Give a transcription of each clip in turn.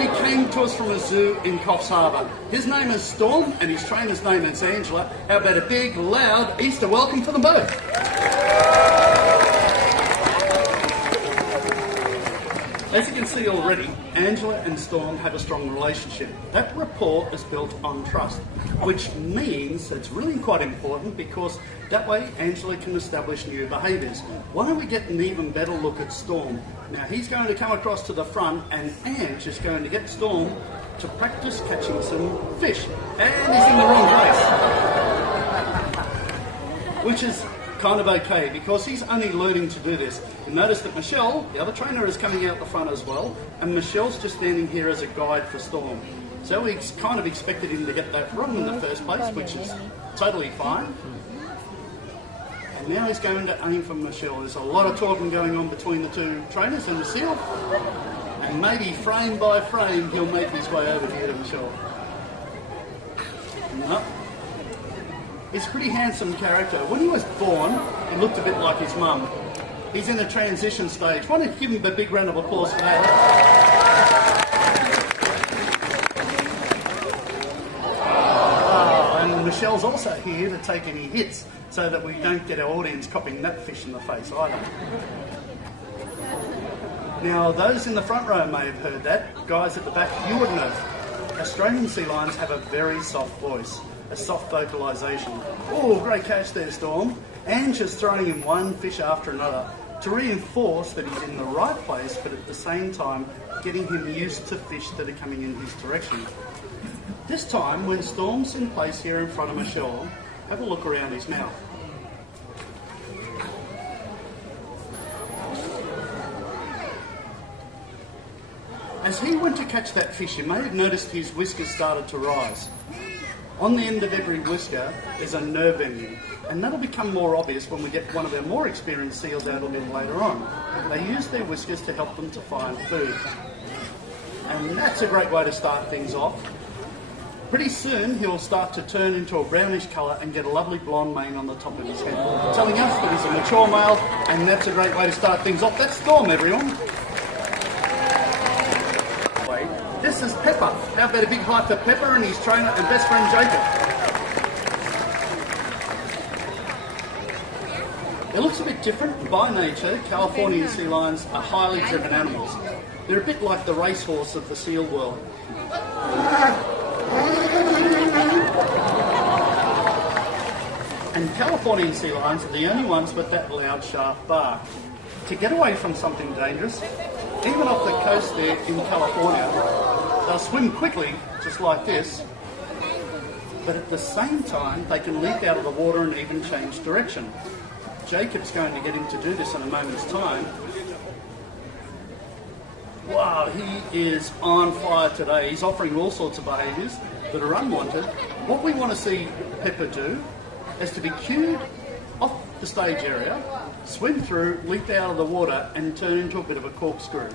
but he came to us from a zoo in Coffs Harbour. His name is Storm, and his trainer's name is Angela. How about a big, loud Easter welcome for them both? As you can see already, Angela and Storm have a strong relationship. That rapport is built on trust, which means it's really quite important because that way Angela can establish new behaviours. Why don't we get an even better look at Storm? Now he's going to come across to the front and Ange is going to get Storm to practice catching some fish. And he's in the wrong place. Which is kind of okay because he's only learning to do this. You notice that Michelle, the other trainer, is coming out the front as well, and Michelle's just standing here as a guide for Storm. So we kind of expected him to get that wrong in the first place, which is totally fine. And now he's going to aim for Michelle. There's a lot of talking going on between the two trainers and the seal, and maybe frame by frame he'll make his way over here to Michelle. No. He's a pretty handsome character. When he was born, he looked a bit like his mum. He's in a transition stage. Why don't you give him a big round of applause for that? Oh, and Michelle's also here to take any hits so that we don't get our audience copying that fish in the face either. Now, those in the front row may have heard that. Guys at the back, you wouldn't have. Australian sea lions have a very soft voice. A soft vocalisation. Oh, great catch there, Storm. Ange is throwing him one fish after another to reinforce that he's in the right place, but at the same time getting him used to fish that are coming in his direction. This time, when Storm's in place here in front of Michelle, have a look around his mouth. As he went to catch that fish, you may have noticed his whiskers started to rise. On the end of every whisker is a nerve ending, and that'll become more obvious when we get one of our more experienced seals out a little later on. They use their whiskers to help them to find food. And that's a great way to start things off. Pretty soon he'll start to turn into a brownish colour and get a lovely blonde mane on the top of his head, telling us that he's a mature male, and that's a great way to start things off. That's Storm, everyone. This is Pepper. How about a big high for Pepper and his trainer and best friend Jacob? It looks a bit different. By nature, Californian sea lions are highly driven animals. They're a bit like the racehorse of the seal world. And Californian sea lions are the only ones with that loud, sharp bark. To get away from something dangerous, even off the coast there in California, they'll swim quickly, just like this, but at the same time, they can leap out of the water and even change direction. Jacob's going to get him to do this in a moment's time. Wow, he is on fire today. He's offering all sorts of behaviours that are unwanted. What we want to see Pepper do is to be cued off the stage area, swim through, leap out of the water and turn into a bit of a corkscrew.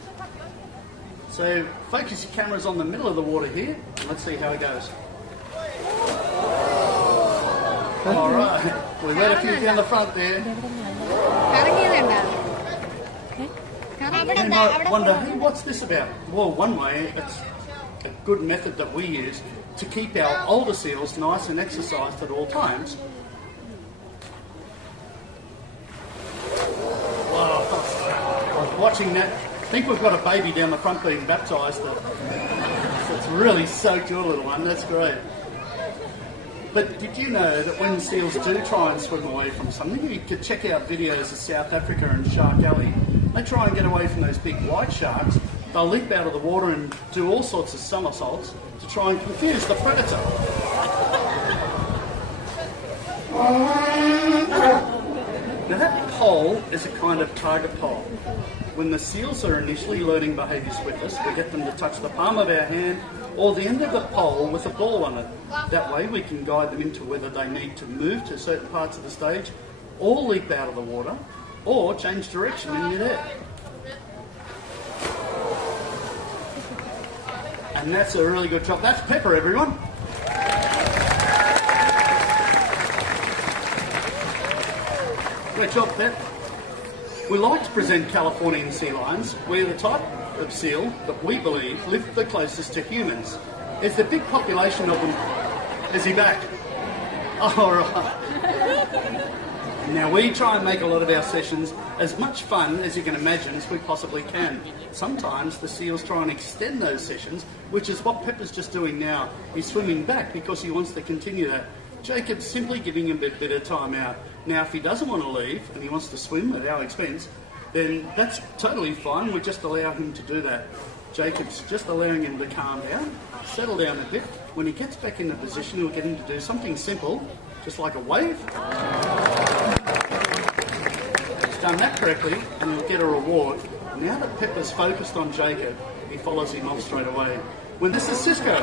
So focus your cameras on the middle of the water here and let's see how it goes. Alright, we've got a few down the front there. You might wonder, hey, what's this about? Well, one way, it's a good method that we use to keep our older seals nice and exercised at all times. Wow, I was watching that. I think we've got a baby down the front being baptised. It's really soaked your little one, that's great. But did you know that when seals do try and swim away from something, you could check out videos of South Africa and Shark Alley. They try and get away from those big white sharks. They'll leap out of the water and do all sorts of somersaults to try and confuse the predator. Now that pole is a kind of target pole. When the seals are initially learning behaviours with us, we get them to touch the palm of our hand or the end of the pole with a ball on it. That way we can guide them into whether they need to move to certain parts of the stage or leap out of the water or change direction in midair. And that's a really good job. That's Pepper, everyone. Great job, Pep. We like to present Californian sea lions. We're the type of seal that we believe live the closest to humans. Is the big population of them. Is he back? All right. Now, we try and make a lot of our sessions as much fun as you can imagine as we possibly can. Sometimes the seals try and extend those sessions, which is what Pepper's just doing now. He's swimming back because he wants to continue that. Jacob's simply giving him a bit of time out. Now, if he doesn't want to leave and he wants to swim at our expense, then that's totally fine. We'll just allow him to do that. Jacob's just allowing him to calm down, settle down a bit. When he gets back into position, he'll get him to do something simple, just like a wave. He's done that correctly, and he'll get a reward. Now that Pepper's focused on Jacob, he follows him off straight away. When this is Cisco.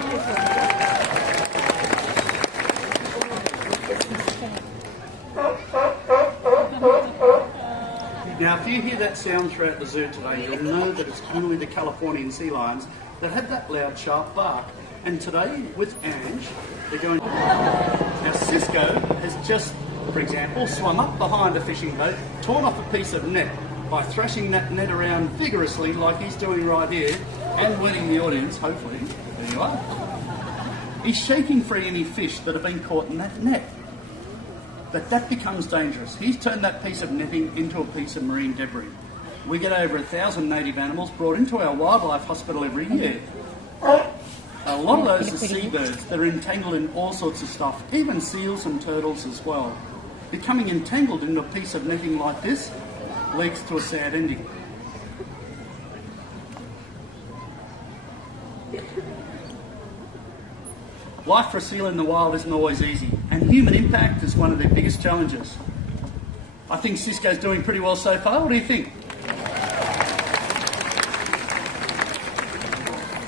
Now, if you hear that sound throughout the zoo today, you'll know that it's only the Californian sea lions that have that loud, sharp bark. And today, with Ange, they're going... Now, Cisco has just, for example, swum up behind a fishing boat, torn off a piece of net by thrashing that net around vigorously like he's doing right here, and winning the audience, hopefully. There you are. He's shaking free any fish that have been caught in that net. But that becomes dangerous. He's turned that piece of netting into a piece of marine debris. We get over 1,000 native animals brought into our wildlife hospital every year. A lot of those are seabirds that are entangled in all sorts of stuff, even seals and turtles as well. Becoming entangled in a piece of netting like this leads to a sad ending. Life for a seal in the wild isn't always easy, and human impact is one of their biggest challenges. I think Cisco's doing pretty well so far. What do you think?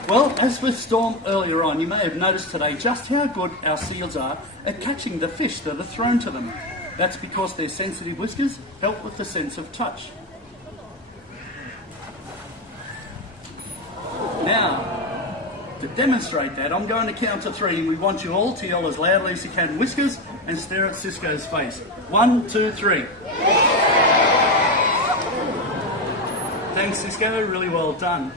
Well, as with Storm earlier on, you may have noticed today just how good our seals are at catching the fish that are thrown to them. That's because their sensitive whiskers help with the sense of touch. Now, to demonstrate that, I'm going to count to 3. We want you all to yell as loudly as you can, whiskers, and stare at Cisco's face. 1, 2, 3. Thanks, Cisco. Really well done.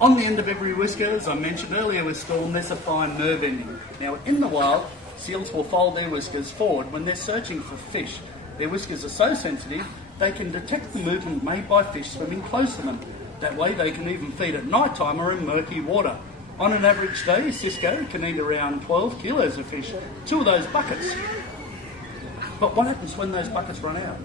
On the end of every whisker, as I mentioned earlier with Storm, there's a fine nerve ending. Now, in the wild, seals will fold their whiskers forward when they're searching for fish. Their whiskers are so sensitive, they can detect the movement made by fish swimming close to them. That way, they can even feed at night time or in murky water. On an average day, Cisco can eat around 12 kilos of fish, 2 of those buckets. But what happens when those buckets run out?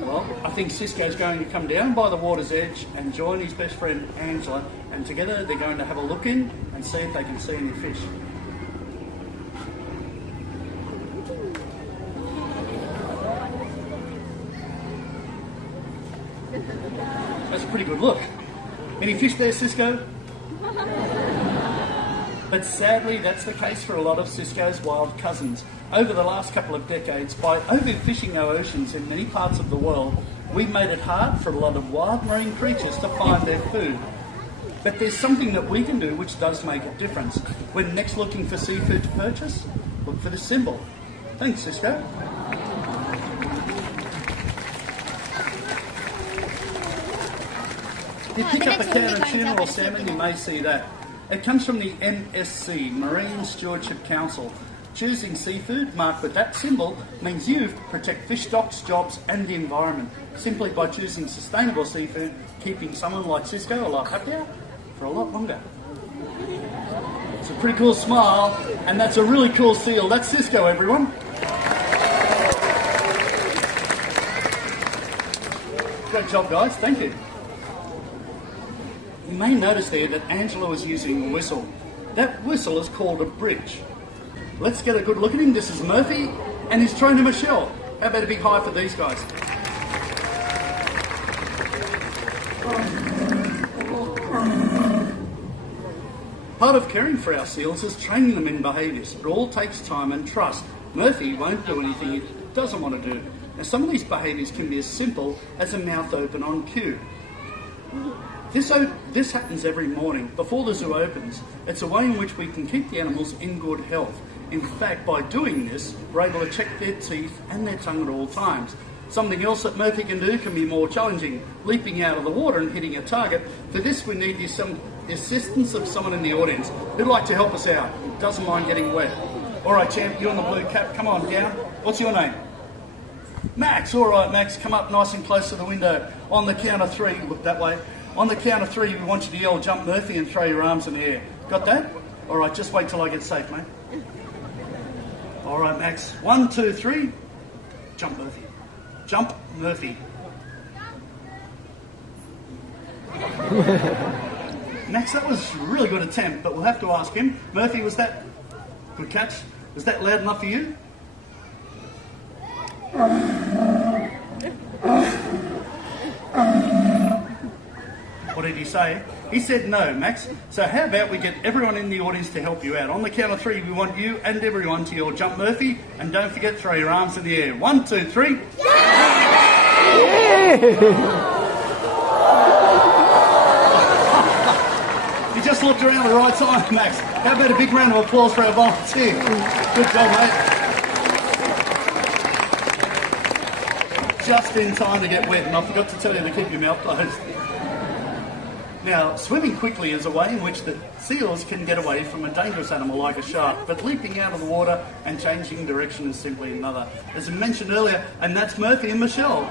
Well, I think Cisco's going to come down by the water's edge and join his best friend Angela, and together they're going to have a look in and see if they can see any fish. That's a pretty good look. Any fish there, Cisco? But sadly, that's the case for a lot of Cisco's wild cousins. Over the last couple of decades, by overfishing our oceans in many parts of the world, we've made it hard for a lot of wild marine creatures to find their food. But there's something that we can do which does make a difference. When next looking for seafood to purchase, look for this symbol. Thanks, Cisco. If you pick up a can of tuna or salmon, you may see that. It comes from the MSC, Marine Stewardship Council. Choosing seafood marked with that symbol means you protect fish stocks, jobs and the environment, simply by choosing sustainable seafood, keeping someone like Cisco a lot happier for a lot longer. It's a pretty cool smile, and that's a really cool seal. That's Cisco, everyone. Great job, guys. Thank you. You may notice there that Angela was using a whistle. That whistle is called a bridge. Let's get a good look at him. This is Murphy and his trainer Michelle. How about a big high for these guys? Part of caring for our seals is training them in behaviours. It all takes time and trust. Murphy won't do anything he doesn't want to do. Now, some of these behaviours can be as simple as a mouth open on cue. This happens every morning before the zoo opens. It's a way in which we can keep the animals in good health. In fact, by doing this, we're able to check their teeth and their tongue at all times. Something else that Murphy can do can be more challenging, leaping out of the water and hitting a target. For this, we need the assistance of someone in the audience who'd like to help us out, doesn't mind getting wet. All right, champ, you're in the blue cap. Come on down. What's your name? Max. All right, Max, come up nice and close to the window. On the count of three, look that way. On the count of three, we want you to yell, "Jump Murphy," and throw your arms in the air. Got that? All right, just wait till I get safe, mate. All right, Max. 1, 2, 3. Jump Murphy. Jump Murphy. Max, that was a really good attempt, but we'll have to ask him. Murphy, was that good catch? Was that loud enough for you? What did he say? He said no, Max. So how about we get everyone in the audience to help you out? On the count of three, we want you and everyone to yell, "Jump Murphy," and don't forget, throw your arms in the air. 1, 2, 3. You just looked around the right time, Max. How about a big round of applause for our volunteer? Good job, mate. Just in time to get wet, and I forgot to tell you to keep your mouth closed. Now, swimming quickly is a way in which the seals can get away from a dangerous animal like a shark, but leaping out of the water and changing direction is simply another. As I mentioned earlier, and that's Murphy and Michelle.